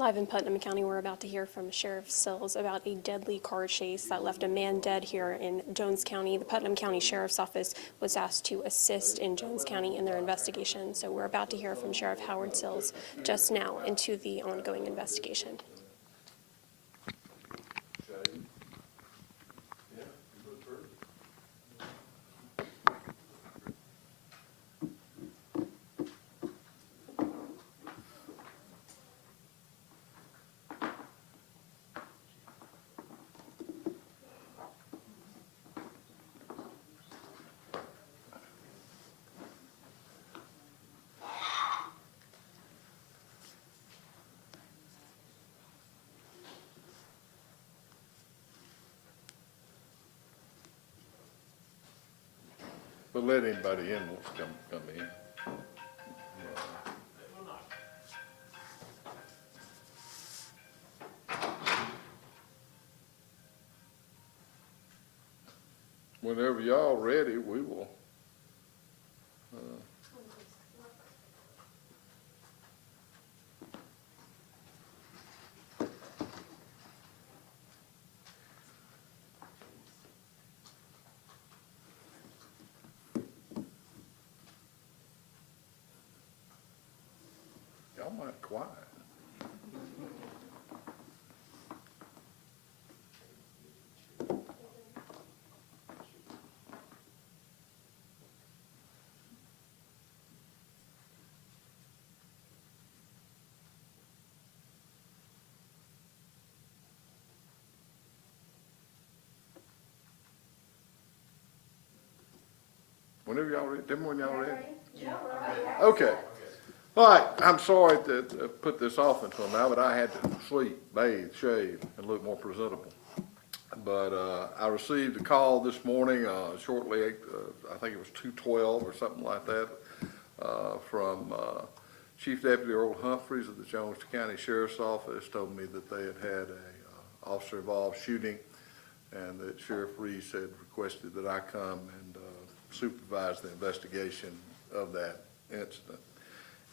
Live in Putnam County, we're about to hear from Sheriff Sills about a deadly car chase that left a man dead here in Jones County. The Putnam County Sheriff's Office was asked to assist in Jones County in their investigation. So we're about to hear from Sheriff Howard Sills just now into the ongoing investigation. But let anybody in wants to come in. Whenever y'all ready, we will. Y'all might quiet. Whenever y'all ready, when y'all ready? Yeah. Okay. All right, I'm sorry to put this off until now, but I had to sleep, bathe, shave, and look more presentable. But I received a call this morning shortly, I think it was 2:12 or something like that, from Chief Deputy Earl Humphreys of the Jones County Sheriff's Office. Told me that they had a officer-involved shooting, and that Sheriff Reese had requested that I come and supervise the investigation of that incident.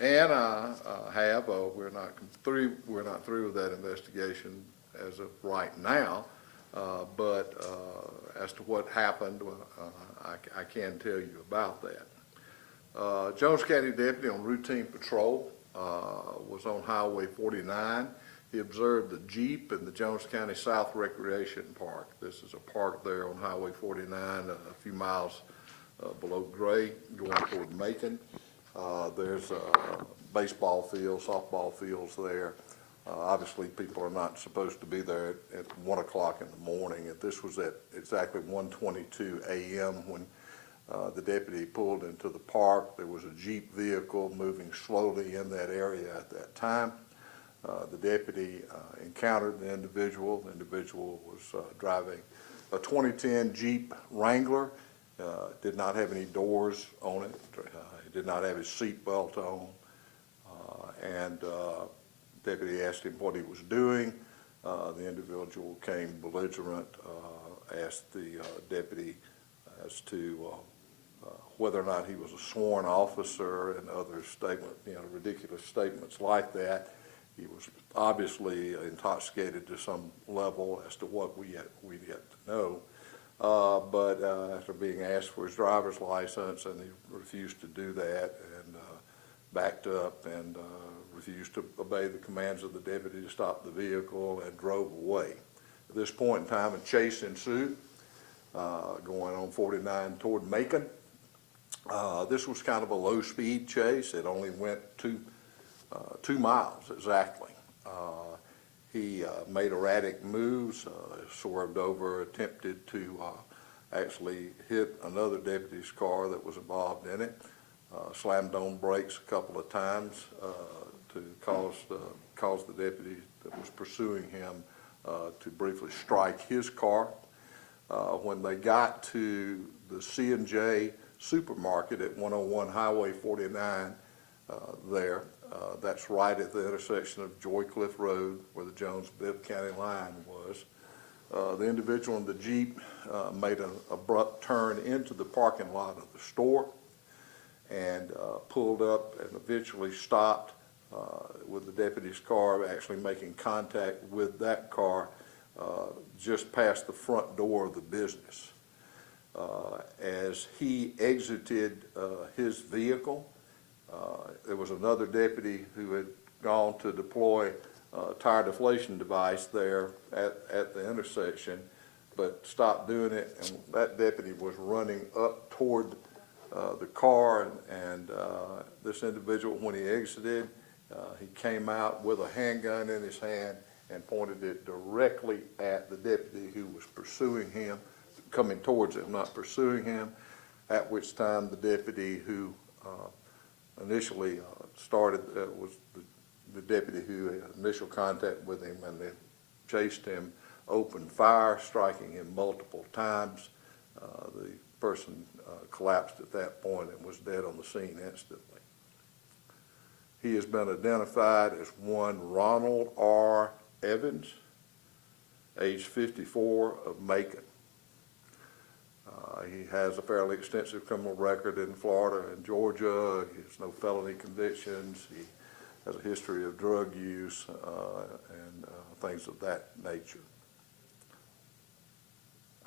And I have. We're not through with that investigation as of right now. But as to what happened, I can tell you about that. Jones County deputy on routine patrol was on Highway 49. He observed the Jeep in the Jones County South Recreation Park. This is a park there on Highway 49, a few miles below Gray, going toward Macon. There's baseball fields, softball fields there. Obviously, people are not supposed to be there at 1 o'clock in the morning. And this was at exactly 1:22 a.m. when the deputy pulled into the park. There was a Jeep vehicle moving slowly in that area at that time. The deputy encountered the individual. The individual was driving a 2010 Jeep Wrangler. Did not have any doors on it. He did not have his seat belt on. And deputy asked him what he was doing. The individual came belligerent, asked the deputy as to whether or not he was a sworn officer, and other ridiculous statements like that. He was obviously intoxicated to some level as to what we yet to know. But after being asked for his driver's license, and he refused to do that, and backed up and refused to obey the commands of the deputy to stop the vehicle, and drove away. At this point in time, a chase ensued, going on 49 toward Macon. This was kind of a low-speed chase. It only went 2 miles exactly. He made erratic moves, swerved over, attempted to actually hit another deputy's car that was involved in it, slammed on brakes a couple of times to cause the deputy that was pursuing him to briefly strike his car. When they got to the C&J supermarket at 101 Highway 49 that's right at the intersection of Joycliff Road, where the Jones-Bibb County line was. The individual in the Jeep made an abrupt turn into the parking lot of the store, and pulled up and eventually stopped with the deputy's car, actually making contact with that car just past the front door of the business. As he exited his vehicle, there was another deputy who had gone to deploy a tire deflation device there at the intersection, but stopped doing it, and that deputy was running up toward the car, and this individual, when he exited, he came out with a handgun in his hand and pointed it directly at the deputy who was pursuing him, coming towards him, not pursuing him, at which time the deputy who initially started, was the deputy who had initial contact with him and then chased him, opened fire, striking him multiple times. The person collapsed at that point and was dead on the scene instantly. He has been identified as one Ronald R. Evans, age 54, of Macon. He has a fairly extensive criminal record in Florida and Georgia. He has no felony convictions. He has a history of drug use and things of that nature.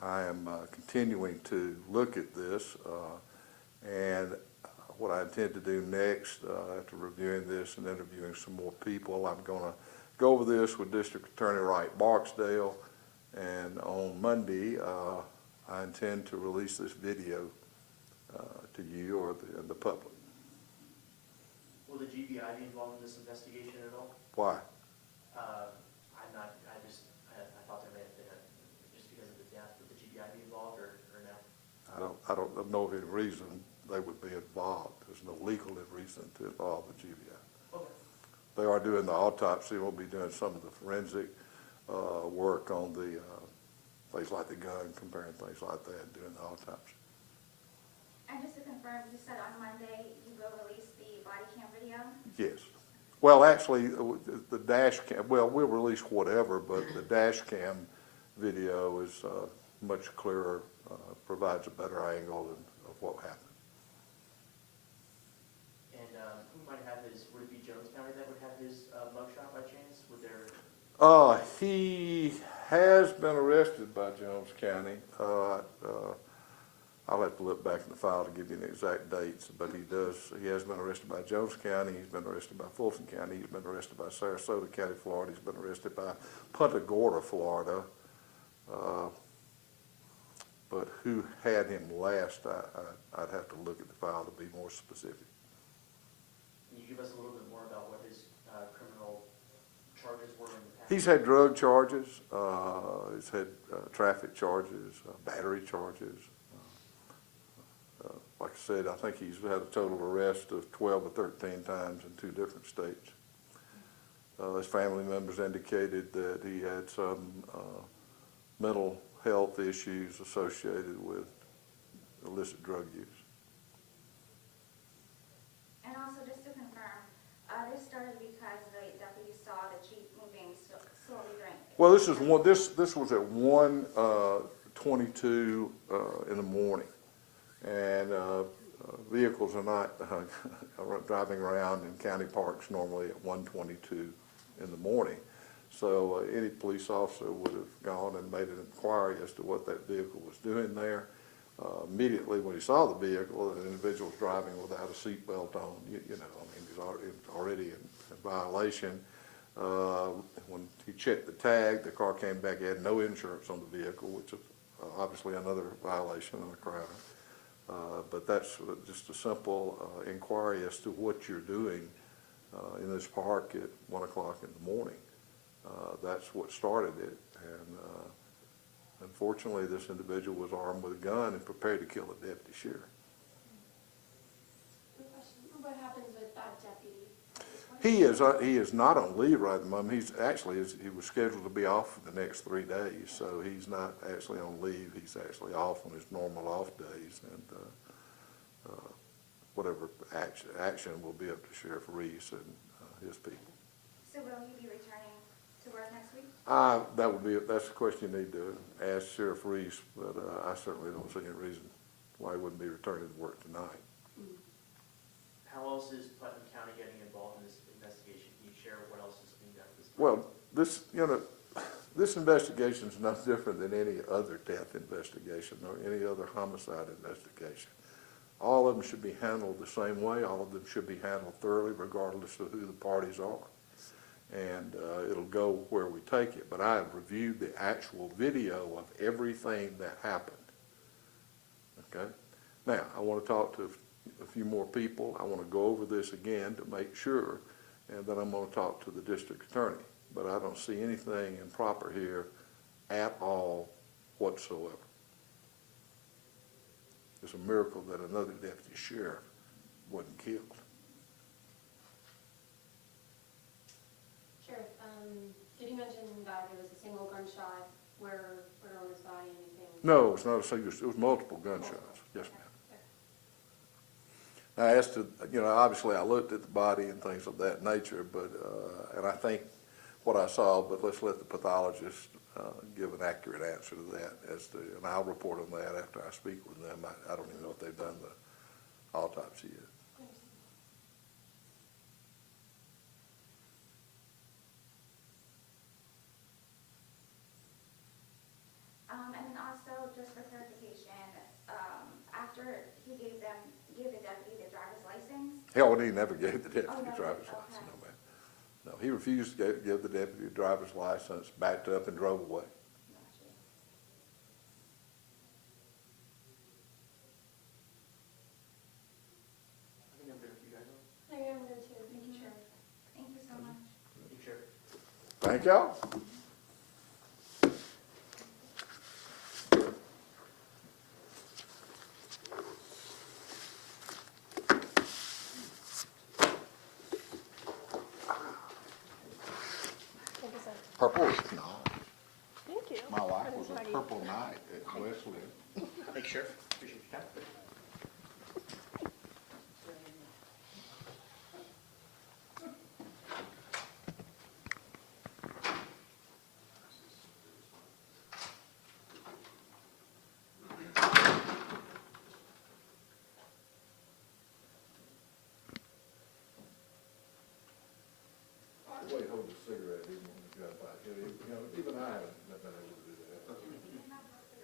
I am continuing to look at this, and what I intend to do next, after reviewing this and interviewing some more people, I'm going to go over this with District Attorney Wright Barksdale, and on Monday, I intend to release this video to you or the public. Will the GBI be involved in this investigation at all? Why? I thought there may have been just because of the death, would the GBI be involved or no? I don't know of any reason they would be involved. There's no legal reason to involve the GBI. Okay. They are doing the autopsy. We'll be doing some of the forensic work on the things like the gun, comparing things like that, doing the autopsy. And just to confirm, you said on Monday you will release the body cam video? Yes. Well, actually, the dash cam, well, we'll release whatever, but the dash cam video is much clearer, provides a better angle of what happened. And who might have his, would it be Jones County that would have his mugshot by chance? Would there? He has been arrested by Jones County. I'll have to look back in the file to give you the exact dates, but he has been arrested by Jones County, he's been arrested by Fulton County, he's been arrested by Sarasota County, Florida, he's been arrested by Punta Gorda, Florida. But who had him last, I'd have to look at the file to be more specific. Can you give us a little bit more about what his criminal charges were in the past? He's had drug charges, he's had traffic charges, battery charges. Like I said, I think he's had a total arrest of 12 or 13 times in 2 different states. His family members indicated that he had some mental health issues associated with illicit drug use. And also, just to confirm, this started because the deputies saw the Jeep moving slowly during. Well, this is one. This was at 1:22 in the morning, and vehicles are not driving around in county parks normally at 1:22 in the morning. So any police officer would have gone and made an inquiry as to what that vehicle was doing there. Immediately when he saw the vehicle, an individual was driving without a seatbelt on. You know, I mean, he's already in violation. When he checked the tag, the car came back. He had no insurance on the vehicle, which is obviously another violation in the crowd. But that's just a simple inquiry as to what you're doing in this park at 1 o'clock in the morning. That's what started it, and unfortunately this individual was armed with a gun and prepared to kill a deputy sheriff. What happens with that deputy? He is not on leave right at the moment. He was scheduled to be off for the next 3 days, so he's not actually on leave. He's actually off on his normal off days, and whatever action will be up to Sheriff Reese and his people. So will he be returning to work next week? That's a question you need to ask Sheriff Reese, but I certainly don't see any reason why he wouldn't be returning to work tonight. How else is Putnam County getting involved in this investigation? share what else is being done at this time? Well, this, this investigation is no different than any other death investigation or any other homicide investigation. All of them should be handled the same way. All of them should be handled thoroughly, regardless of who the parties are. And it'll go where we take it. But I have reviewed the actual video of everything that happened. Okay? Now, I want to talk to a few more people. I want to go over this again to make sure, and then I'm going to talk to the district attorney. But I don't see anything improper here at all whatsoever. It's a miracle that another deputy sheriff wasn't killed. Sheriff, did you mention that it was a single gunshot where on his body, anything? No, it's not a single, it was multiple gunshots. Yes, ma'am. Now, as to, obviously I looked at the body and things of that nature, but, and I think what I saw, but let's let the pathologist give an accurate answer to that and I'll report on that after I speak with them. I don't even know if they've done the autopsy yet. And then also, just for clarification, after he gave the deputy the driver's license, Hell, he never gave the deputy no, driver's okay. license, no, ma'am. No, he refused to give the deputy a driver's license, backed up and drove away. gotcha. I think I'm good with you guys. I am good too, thank you, Sheriff. Thank you so much. Thank you, Sheriff. Thank y'all. What is that? Purple is not. Thank you. My wife For was the a party. purple knight at Westwood. Thank you, Sheriff. Appreciate your time. The way he holds a cigarette, even when he's got a bite. Even I haven't been able to do that.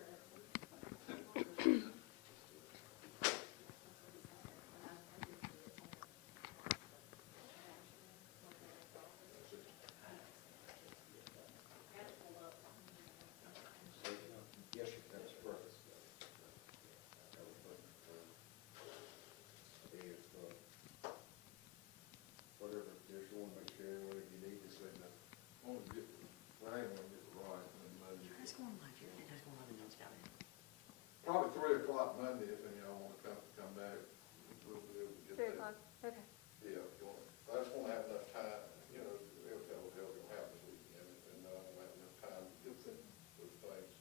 Yes, that's correct. Whatever, just want to make sure whatever you need to say that. I want to get, well, I ain't gonna get it right, and maybe, probably 3 o'clock Monday, if any of y'all want to come back, we'll be able to get 3 that. o'clock, okay. Yeah, if you want, I just want to have enough time, we'll tell what the hell's gonna happen this weekend, and I want to have enough time to get those things,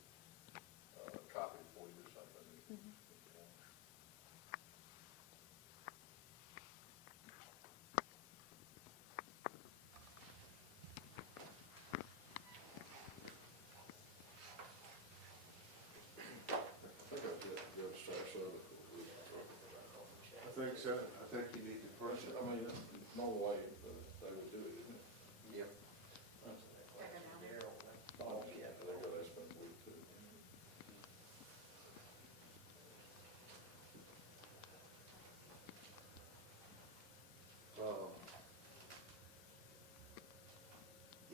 copied for you or something. I think I've got the other side, so I think so. I think you need to first. I mean, there's no way that they would do it, isn't it? Yep. Oh, yeah, they go, that's been weird too.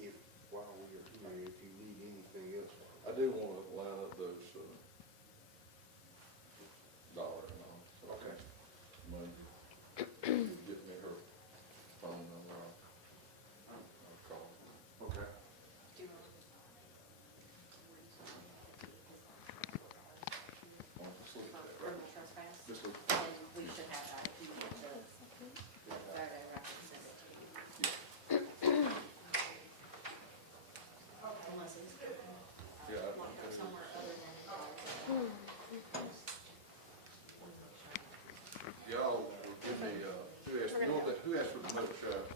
If, while we're here, if you need anything else. I do want to line up those, dollar amounts. Okay. Monday. Get me her phone number, I'll call. Okay. Let's look at that. Criminal trespass, Just look. and we should have that if you want to Saturday, I can send it to you. Unless it's Yeah, somewhere other than. y'all will give me, who asked for the middle sheriff?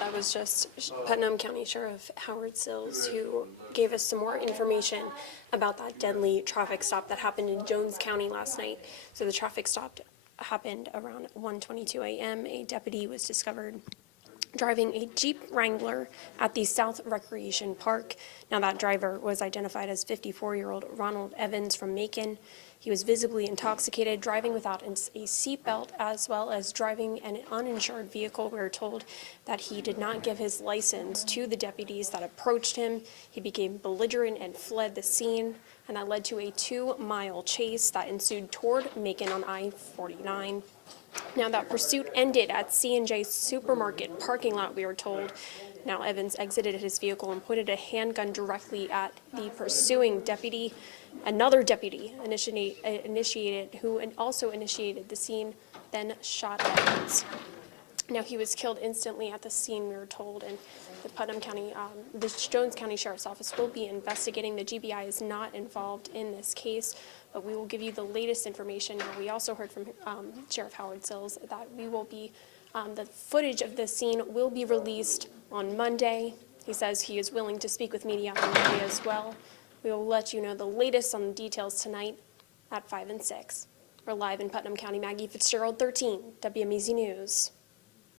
That was just Putnam County Sheriff Howard Sills who gave us some more information about that deadly traffic stop that happened in Jones County last night. So the traffic stop happened around 1:22 a.m. A deputy was discovered driving a Jeep Wrangler at the South Recreation Park. Now, that driver was identified as 54-year-old Ronald Evans from Macon. He was visibly intoxicated, driving without a seatbelt, as well as driving an uninsured vehicle. We were told that he did not give his license to the deputies that approached him. He became belligerent and fled the scene, and that led to a 2-mile chase that ensued toward Macon on I-49. Now, that pursuit ended at C&J Supermarket parking lot, we were told. Now, Evans exited his vehicle and pointed a handgun directly at the pursuing deputy. Another deputy who also initiated the scene, then shot Evans. Now, he was killed instantly at the scene, we were told, and the Jones County Sheriff's Office will be investigating. The GBI is not involved in this case, but we will give you the latest information. Now, we also heard from Sheriff Howard Sills that the footage of the scene will be released on Monday. He says he is willing to speak with media on Monday as well. We will let you know the latest on the details tonight at 5 and 6. We're live in Putnam County. Maggie Fitzgerald, 13, WMEZ News.